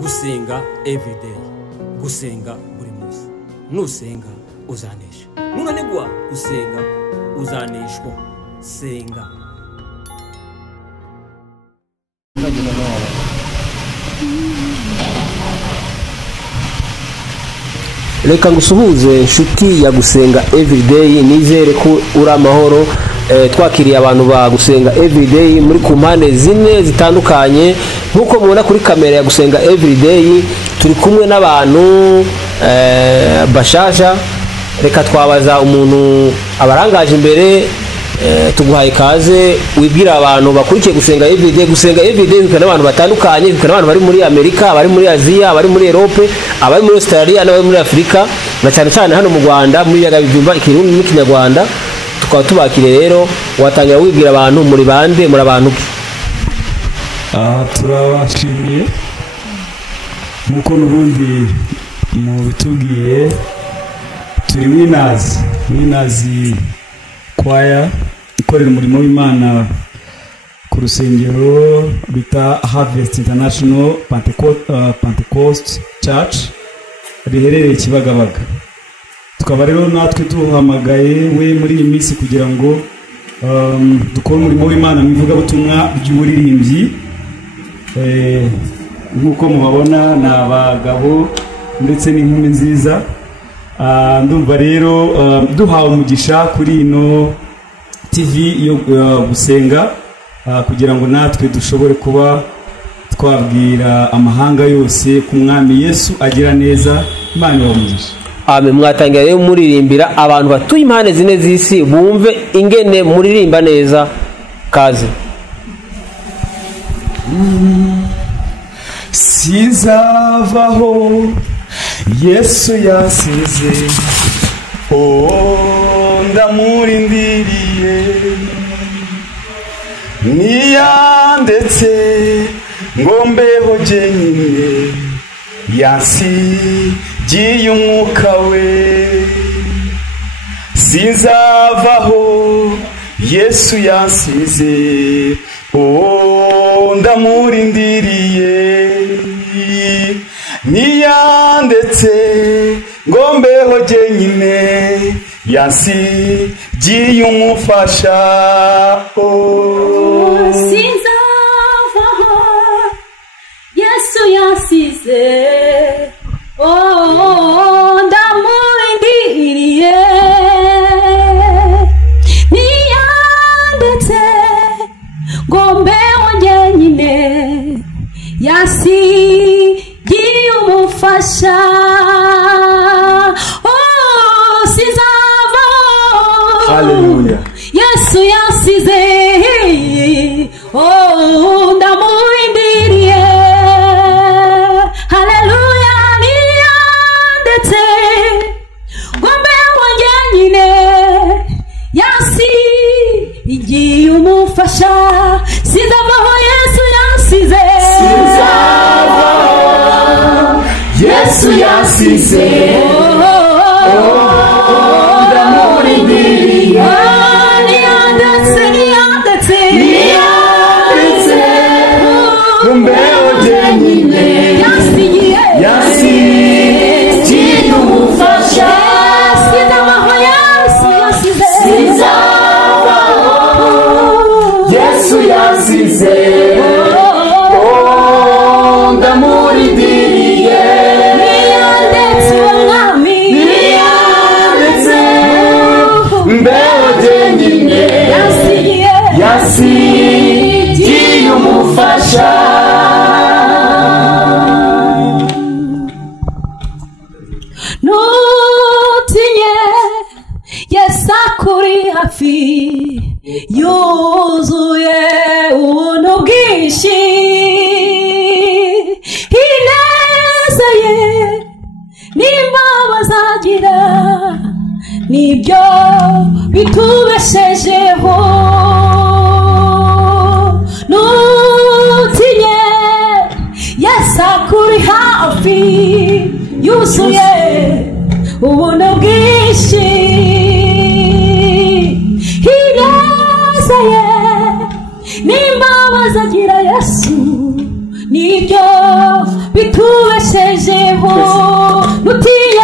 gusenga everyday, gusenga buri munsi. Nusenga uzanesha, nunanigwa gusenga uzaneshwa. Senga. Reka ngusuhuze inshuti ya gusenga everyday, nizere ko uri amahoro. Twakiriye abantu ba gusenga everyday muri ku mpande zine zitandukanye. Nkuko mubona kuri kamera ya gusenga everyday, turi kumwe n'abantu bashasha. Reka twabaza umuntu abarangaje imbere, tuguhaye kaze wibwira abantu bakurikiye gusenga everyday. Gusenga everyday bikana abantu batandukanye, bikana abantu bari muri Amerika, bari muri Aziya, bari muri Europe, abari muri Australia n'abari muri Afrika, na cyane cyane hano mu Rwanda muri yaga bijumba ikirundi n'ikinyarwanda. Tukaba tubakire rero, watangira wibwira abantu muri bande, muri abantu ki? Turabashimiye muko nubundi mu bitubwiye turi winazi kwaya ikorera umurimo w'Imana ku rusengero bita Harvest International Pentecost Church riherereye Kibagabaga. Tukaba rero natwe duhamagaye we muri iyi minsi kugira ngo dukore umurimo w'Imana mu ivugabutumwa ry'uburirimbyi. Nkuko mubabona ni abagabo ndetse n'inkumi nziza. Ndumva rero duhawe umugisha kuri ino TV yo gusenga, kugira ngo natwe dushobore kuba twabwira amahanga yose ku Mwami Yesu agira neza. Imana ibamugisha. Amen. Mwatangira rero muririmbira abantu batuye impande zine z'isi bumve ingene muririmba neza. Kaze. Sizavaho Yesu yasize, ndamurindiriye, niyandetse ngo mbeho jyenyine, yansigiye umwuka we. Sizavaho Yesu yasize, ndamurindiriye, niyandetse ngo mbeho jyenyine, yansigiye umufasha. Sinzavaho Yesu yasize, ndamurindiriye, niyandetse ngo mbeho jyenyine, yansigiye umufasha. Hallelujah. Yesu yasize, ndamurindiriye, haleluya, niyandetse ngo mbeho jyenyine, yansigiye umufasha. Sinzavaho Yesu yasize, Sinzavaho Yesu yasize, ndamurindiriye, niyandetse ngo mbeho jyenyine, yansigiye umufasha. Sinzavaho Yesu yasize, Sinzavaho Yesu yasize, ndamurindiriye, niyandetse umwami, niyandetse mbeho jyenyine, yansigiye umufasha. Nutinye Yesu akuri hafi, yuzuye ubuntu bwinshi, ineza ye n'imbabazi agira nibyo bitubeshejeho. Nutinye Yesu akuri hafi, yuzuye ubuntu bwinshi, ineza ye n'imbabazi agira Yesu nibyo bitubeshejeho nutiye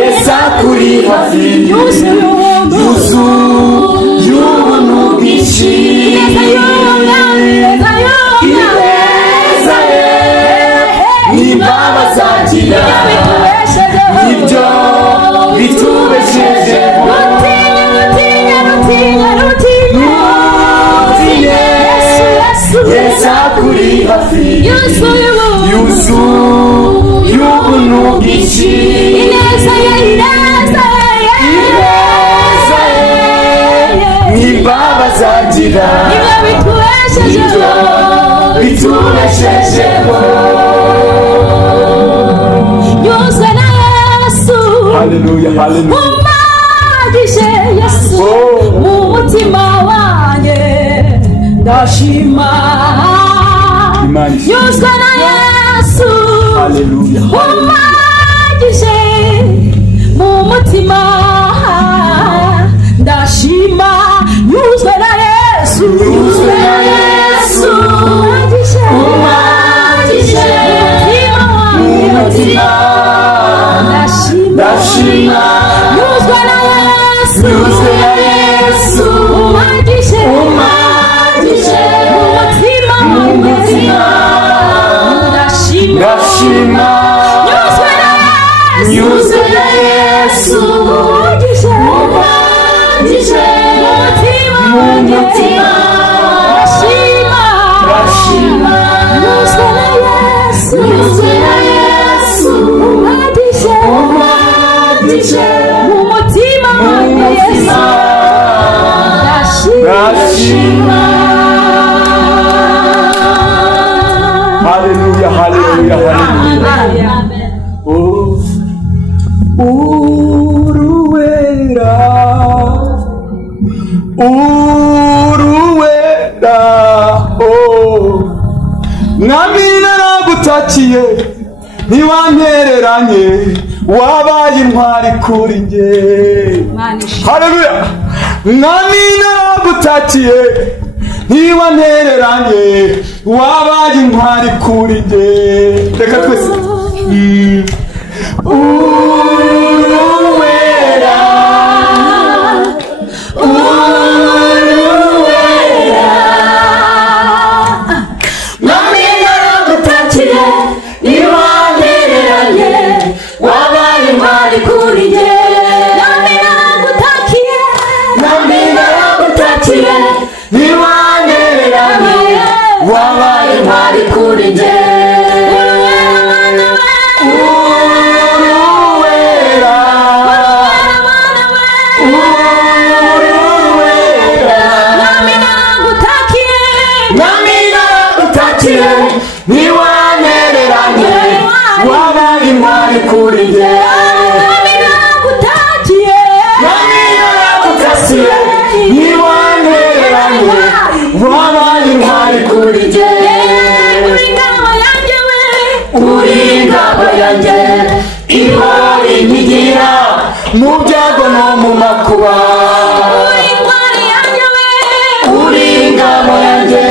Yesu akuri hafi yuzuye ubuntu bwinshi ineza ye n'imbabazi agira ibyo bitubeshejeho Yesu akuri hafi yuzuye ubuntu bwinshi ineza ye n'imbabazi agira ibyo bitubeshejeho nyuzwe na Yesu haleluya umagije Yesu mu mutima wanjye ndashima nyuzwe na Yesu haleluya umagije mu mutima ndashima nyuzwe na Yesu umagije mu mutima ndashima nyuzwe na Yesu umagije mu mutima ndashima nyuzwe na Yesu umagije mu mutima ndashima nyuzwe na Yesu umagije mu mutima Yesu ndashima haleluya uruwera mwami naragutakiye ntiwantereranye wabaye intwari kuri njye haleluya mwami naragutakiye ntiwantereranye wabaye intwari kuri njye reka twese uruwera mwami naragutakiye ntiwantereranye wabaye intwari kuri njye mwami naragutakiye ntiwantereranye wabaye intwari kuri njye ntiwantereranye wabaye intwari kuri njye ntiwantereranye wabaye intwari kuri njye uri ingabo yanjye ihora inkigira mu byago no mu makuba uri ingabo yanjye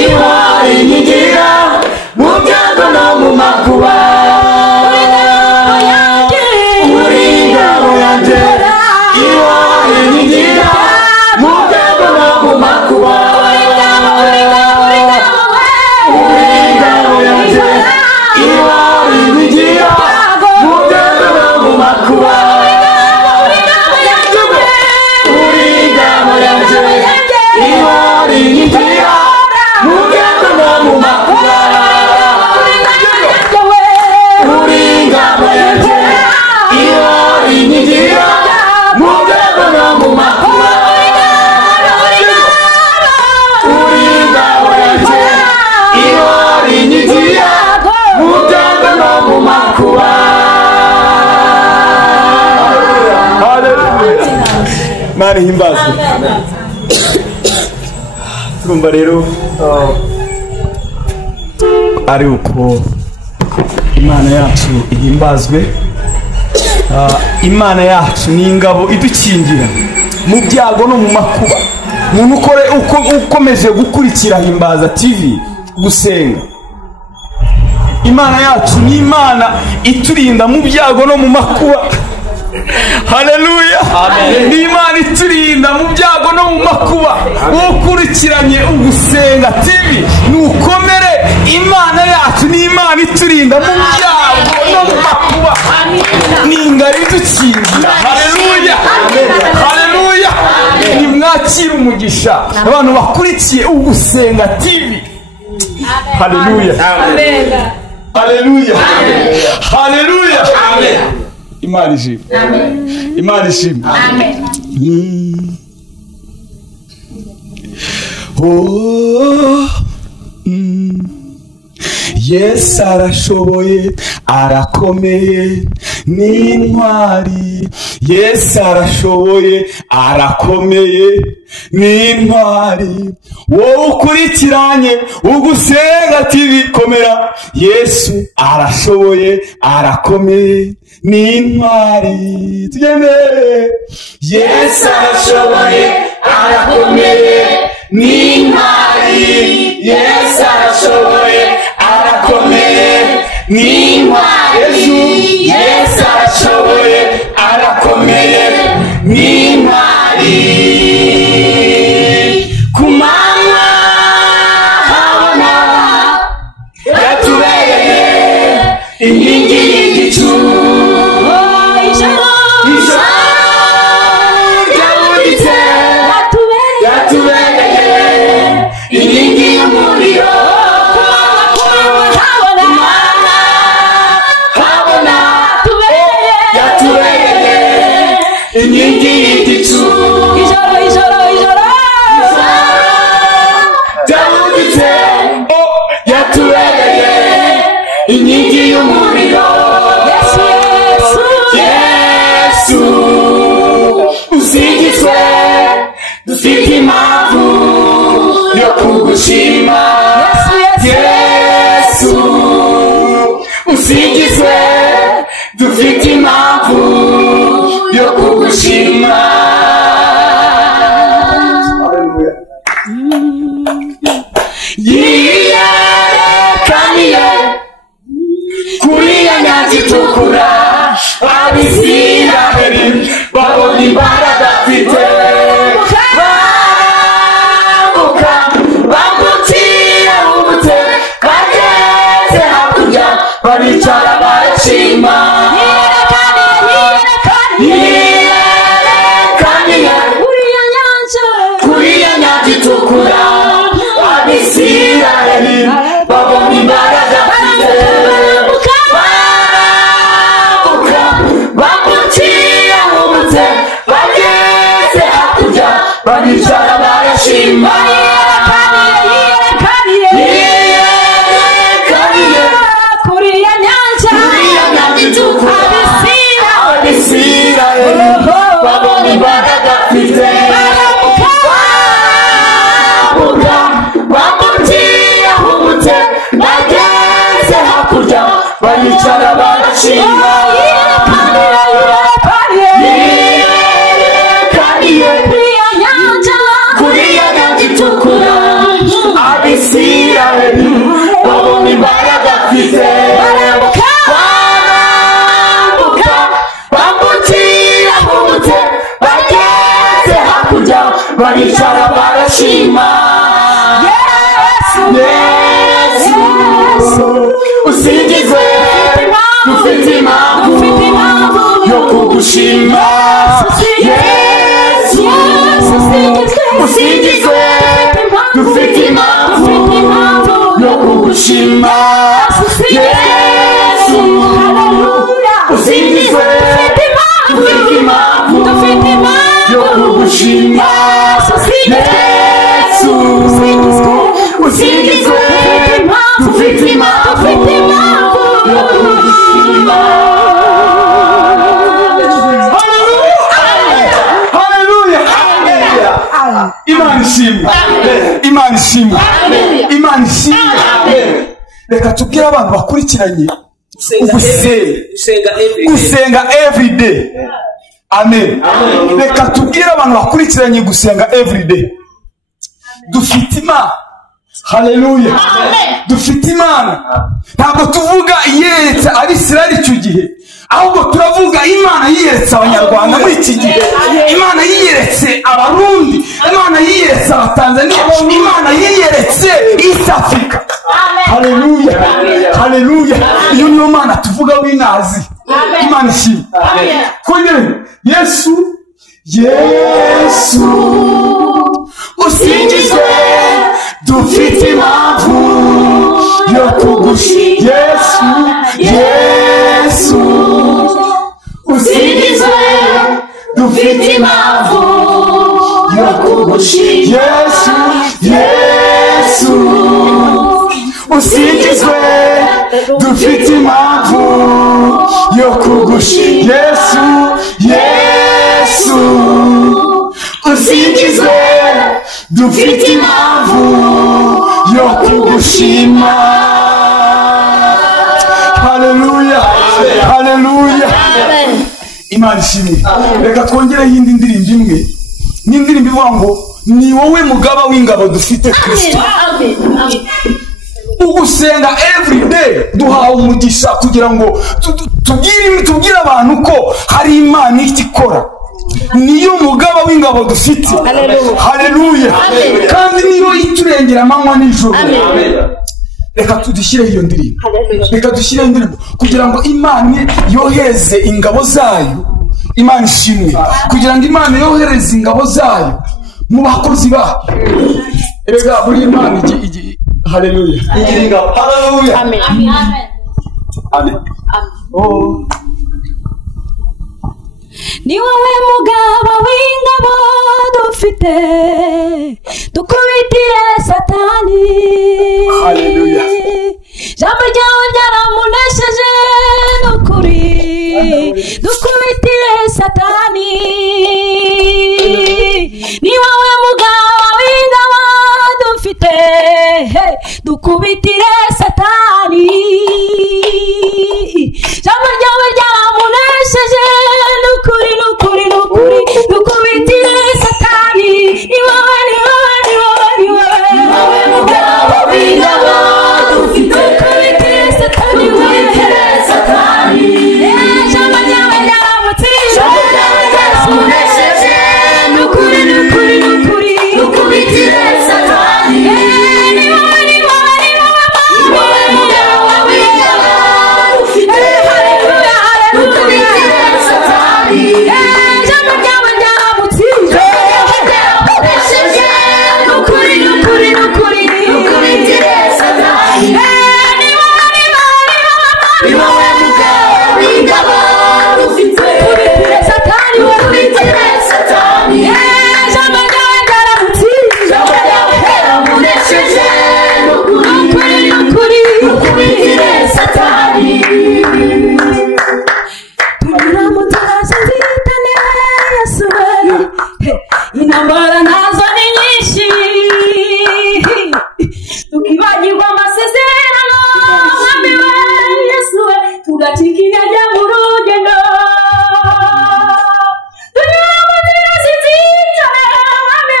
ihora inkigira mu byago no mu makuba uri ingabo yanjye ihora inkigira mu byago no mu makuba uri ingabo yanjye ihora inkigira mu byago no mu makuba uri ingabo yanjye ihora inkigira mu byago no mu makuba uri ingabo yanjye ihora inkigira mu byago no mu makuba uri ingabo yanjye ihora inkigira mu byago no mu makuba Mani himbazwe turumva rero ari uko Imana yacu ihimbazwe Imana yacu ni ingabo idukingira mu byago no mu makuba umuntu ukomeje gukurikira Himbaza TV gusenga. Imana yacu ni Imana iturinda mu byago no mu makuba. Haleluya. Amen. Ni Imana iturinda mu byago no mu makuba. Ukurikiranye ugusenga TV nukomere. Imana yacu ni Imana iturinda mu byago no mu makuba. Ni ingari dukingira. Haleluya. Haleluya. Ni mwakira umugisha abantu bakurikiye ugusenga TV. Haleluya. Amen. Haleluya. Haleluya. Amen. Imana ishimwe. Amen. Imana ishimwe. Amen. Yesu arashoboye, arakomeye, ni intwari. Yesu arashoboye, arakomeye, ni intwari. Wowe ukurikiranye ugusenga TV komera. Yesu arashoboye, arakomeye, ni intwari. Tugende. Yesu arashoboye, arakomeye, ni intwari. Yesu arashoboye, arakomeye, ni intwari. Yesu arashoboye, arakomeye, ni intwari. Kumanywa habona yatubereye inkingi y'igicu. Ijoro ryabuditse yatubereye inkingi y'umuriro. Inkingi y'igicu. Ijoro ryabuditse yatubereye inkingi y'umuriro. Yesu usingizwe, dufite impamvu yo kugushima. Yesu usingizwe, dufite impamvu yo kugushima. Yiyerekaniye kuri ya nyanja itukura, Abisiraheli babona imbaraga afite. Bambutiye ubute, bageze hakurya, baricara barashima. Kuri ya nyanja itukura, Abisiraheli babona imbaraga afite. Bambutiye ubute, bageze hakurya, baricara barashima. Kuri ya nyanja itukura, Abisiraheli babona imbaraga afite. Bambutiye ubute, bageze hakurya, baricara barashima. Kuri ya nyanja itukura, Abisiraheli babona imbaraga afite. Bambutiye ubute, bageze hakurya, baricara barashima. Yesu usingizwe, dufite impamvu yo kugushima. Yesu usingizwe, dufite impamvu yo kugushima. Yesu usingizwe, dufite impamvu yo kugushima. Yesu usingizwe, dufite impamvu yo kugushima. Haleluya. Imana ishimwe. Imana ishimwe. Imana ishimwe. Reka tubwire abantu bakurikiranye gusenga everyday. Amen. Reka tubwire abantu bakurikiranye gusenga everyday. dufite Imana. Haleluya. Dufite Imana. Ntabwo tuvuga iyeretse Abisirayeli icyo gihe, ahubwo turavuga Imana yiyeretse Abanyarwanda muri iki gihe, Imana yiyeretse Abarundi, Imana yiyeretse Abatanzania, Imana yiyeretse East Africa. Haleluya. Haleluya. Iyo niyo Mana tuvuga w'inazi. Imana ishimwe. Kongere Yesu usingizwe, dufite impamvu yo kugushima. Yesu usingizwe, dufite impamvu yo kugushima. Yesu usingizwe, dufite impamvu yo kugushima. Yesu usingizwe, dufite impamvu yo kugushima. Haleluya. Haleluya. Imana ishimwe. Reka twongere iyindi ndirimbo imwe, n'indirimbo ivuga ngo ni wowe mugaba w'ingabo dufite Kristo. Ugusenga every day duhawe umugisha kugira ngo tubwire abantu ko hari Imana ikora. Niyo mugaba w'ingabo dufite. Haleluya. Kandi niyo iturengera amanywa n'ijoro. Reka tudushyire iyo ndirimbo. Reka dushyire indirimbo kugira ngo Imana yohereze ingabo zayo. Imana ishimwe. Kugira ngo Imana yohereze ingabo zayo mu bakozi bayo. Erega buri Imana haleluya. Haleluya. Amen. Amen. Oh. Ni wowe mugaba w'ingabo dufite, dukubitiye Satani. Haleluya. Jambo ryawe ryaramunesheje n'ukuri, dukubitiye Satani. Ni wowe mugaba w'ingabo dufite, dukubitiye Satani. Jambo ryawe ryaramunesheje n'ukuri, dukubitire Satani. Ni wowe mugaba w'ingabo dufite, dukubitire Satani. Jambo ryawe ryaramunesheje n'ukuri, dukubitire Satani. Ni wowe mugaba w'ingabo dufite, dukubitire Satani. Jambo ryawe ryaramunesheje n'ukuri, dukubitire Satani. Ni wowe mugaba w'ingabo dufite, dukubitire Satani. Jambo ryawe ryaramunesheje n'ukuri, dukubitire Satani. Tugira mu turazi nzitane Yesu we, intambara nazo ni nyinshi, tukibagirwa amasezerano mwami we Yesu we, tugacika intege mu rugendo. Tugira mu turazi nzitane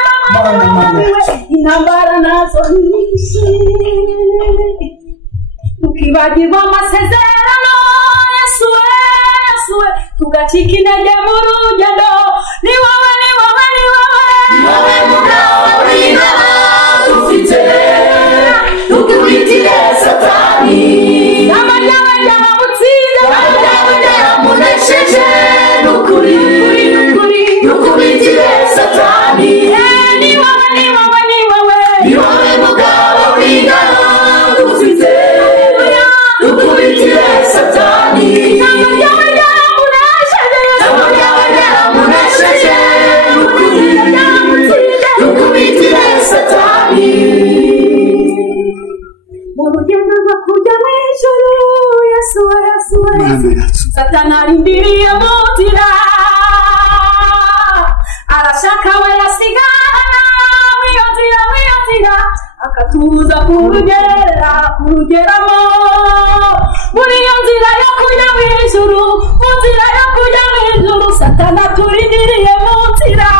mwami we, intambara nazo ni nyinshi, tukibagirwa amasezerano Yesu we, tugacika intege mu rugendo. Ni wowe mugaba w'ingabo dufite, dukubitire Satani. Jambo ryawe ryaramunesheje n'ukuri, dukubitire Satani. Ni wowe mugaba w'ingabo dufite, dukubitire Satani. Jambo ryawe ryaramunesheje n'ukuri, dukubitire Satani. Mu rugendo rwo kujya mu ijuru Yesu we, Satani arindiriye mu nzira, arashaka we yasigana w'iyo nzira, akatubuza kurugeramo. Muri iyo nzira yo kujya mu ijuru, Satani aturindiriye mu nzira,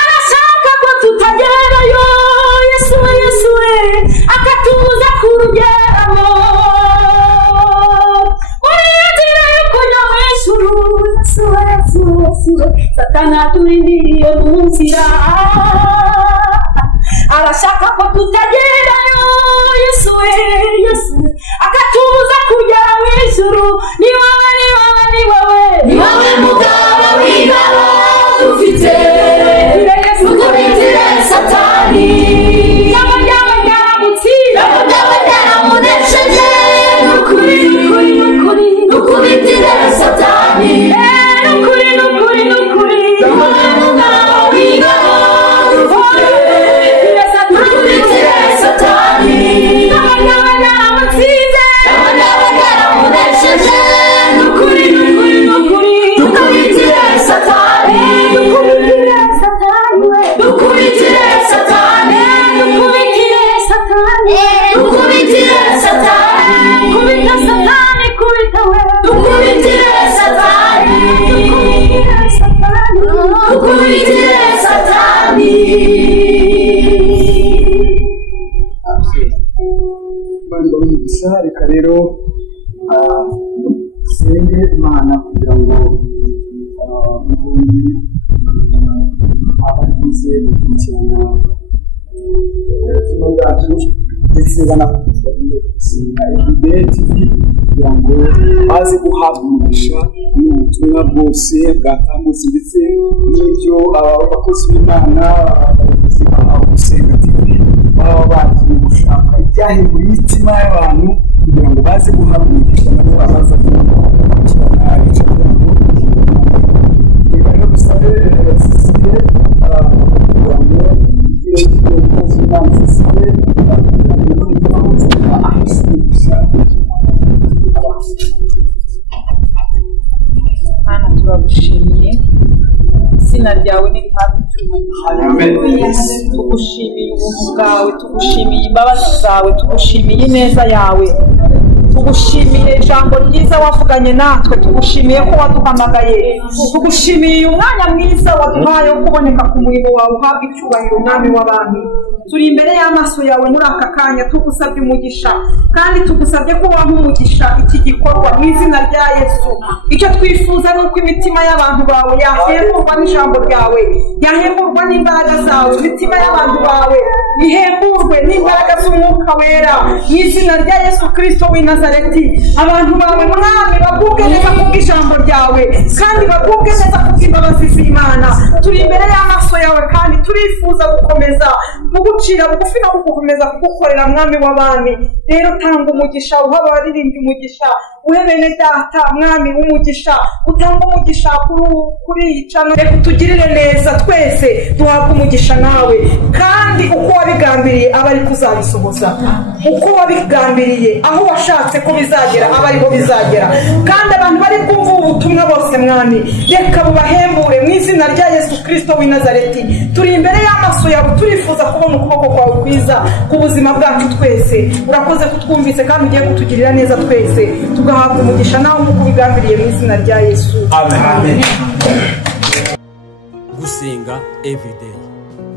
arashaka ko agashaka ko tutagerayo Yesu we Yesu we akatubuza kugera mu ijuru ni wowe ni wowe ni wowe ni wowe mugabo w'ingabo dufite tukubitire satani yaba yaramunesheje nukuri tukubitire satani nukuri ni wowe mugabo w'ingabo dufite tukubitire satani yaba yaramunesheje nukuri tukubitire satani tukubitire satani tukubitire satani tukubitire satani tukubitire satani kubita satani kubita we tukubitire satani tukubitire satani Banda umugisha reka rero senge Imana kugira ngo ubundi abagize gukurikirana ubuzima bwacu ndetse banakurikirana Everyday TV kugira ngo baze guhabwa umugisha n'ubutumwa bwose bwatambutse ndetse n'ibyo abakozi b'Imana abayobozi ba Gusenga TV baba bagiye gushaka ibyahindura imitima y'abantu kugira ngo baze guhabwa umugisha nabo bazaza gukurikirana icyo gihugu rero dusabe sisiye kugira ngo igire umukozi w'Imana sisiye kugira ngo ahisubiza Mana turagushimiye izina ryawe ni hafi cy'umuntu tugushimiye ubuntu bwawe tugushimiye imbabazi zawe tugushimiye ineza yawe tugushimiye ijambo ryiza wavuganye natwe tugushimiye ko waduhamagaye tugushimiye uyu mwanya mwiza waduhaye wo kuboneka ku murimo wawe uhabwa icyubahiro mwami w'abantu turi imbere y'amaso yawe muri aka kanya tugusabye umugisha kandi tugusabye ko waha umugisha iki gikorwa mu izina rya Yesu icyo twifuza ni uko imitima y'abantu bawe yahemburwa n'ijambo ryawe yahemburwa n'imbaraga zawe imitima y'abantu bawe ihemburwe n'imbaraga z'umwuka wera mu izina rya Yesu Kristo w'i Nazareti abantu bawe mwami bagubwe neza kubw'ijambo ryawe kandi bagubwe neza kubw'imbabazi z'Imana turi imbere y'amaso yawe kandi turifuza gukomeza gucira bugufi no gukomeza kugukorera mwami w'abami rero tanga umugisha uha abaririmbyi umugisha uhe bene data mwami w'umugisha utanga umugisha kuri iyi cano reka utugirire neza twese duhabwe umugisha nawe kandi uko wabigambiriye aba ari kuzabisohoza uko wabigambiriye aho washatse ko bizagera aba ariho bizagera kandi abantu bari kumva ubutumwa bose mwami reka bubahembure mu izina rya Yesu Kristo w'i Nazareti turi imbere y'amaso yawe turifuza kubona ukuboko kwawe kwiza ku buzima bwacu twese urakoze kutwumvise kandi ugiye kutugirira neza twese tugahabwa umugisha nawe nk'uko ubigambiriye mu izina rya Yesu amen. Gusenga everyday,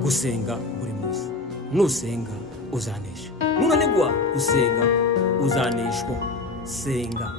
gusenga buri munsi. Nusenga uzanesha, nunanigwa gusenga uzaneshwa. Senga.